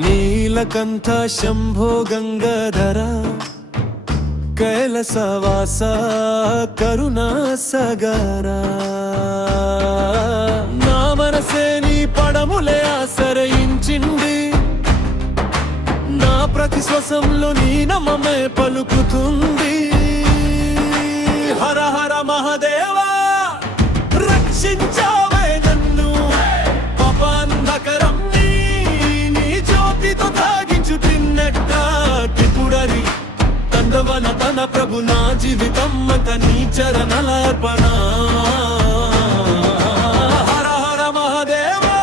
నీలకంఠ శంభో గంగాధర కైలసవాస కరుణా సగరా నా మనసే నీ పడములే ఆశ్రయించింది నా ప్రతి శ్వాసంలో నీ నమమే పలుకుతుంది హర హర మహాదేవా రక్షించావే నన్ను పాపాంధకరం నీ జ్యోతితో తాగించు తిన్నట్ట త్రిపురరి తండవన తన ప్రభు నా జీవితం అంత నీ చరణాల అర్పణ హర హర మహాదేవా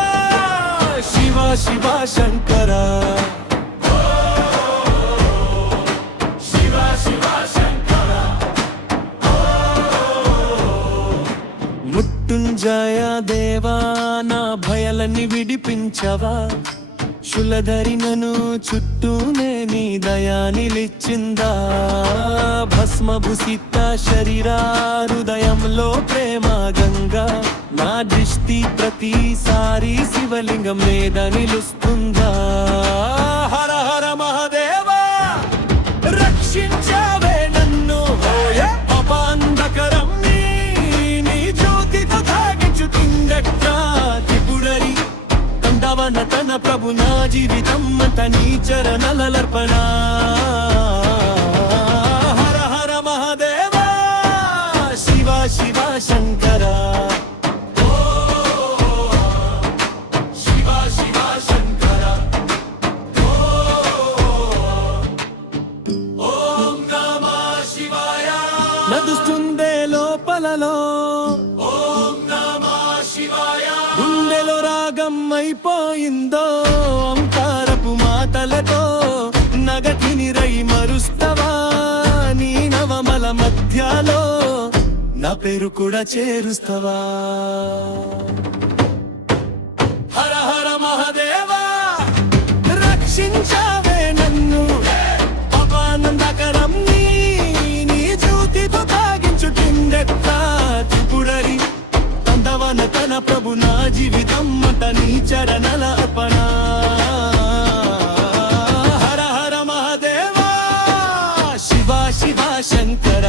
శివ శివ శంకర మృత్యుంజయ దేవా నా భయాలని విడిపించవా శూలధరినను చుట్టూనే నీ దయా నిలిచిందా భస్మభూషిత శరీరా హృదయంలో ప్రేమ గంగా నా దృష్టి ప్రతిసారి శివలింగం మీద నిలుస్తుందా హర హర మహాదేవా రక్షించావే నన్ను పాపాంధకరం తన ప్రభు నా జీవితం అంత నీ చరణాలర్పణ హర హర మహాదేవా శివ శివ శంకర శివ శివ శంకర ఓం నమః శివాయ నడుస్తుందే లోపలలో గుండెలో రాగం అయిపోయిందో ఓంకారపు మాటలతో నగటిని రై మరుస్తవా నీ నవమల మధ్యలో నా పేరు కూడా చేరుస్తవా హర హర మహాదేవా రక్షించావే నన్ను పాపానందకరం నీ జ్యోతితో తాగించు కిందెత్త త్రిపురరి తండవన తన ప్రభు నా జీవితం అంత నీ చరణాల అర్పణ హర హర మహాదేవా శివ శివ శంకర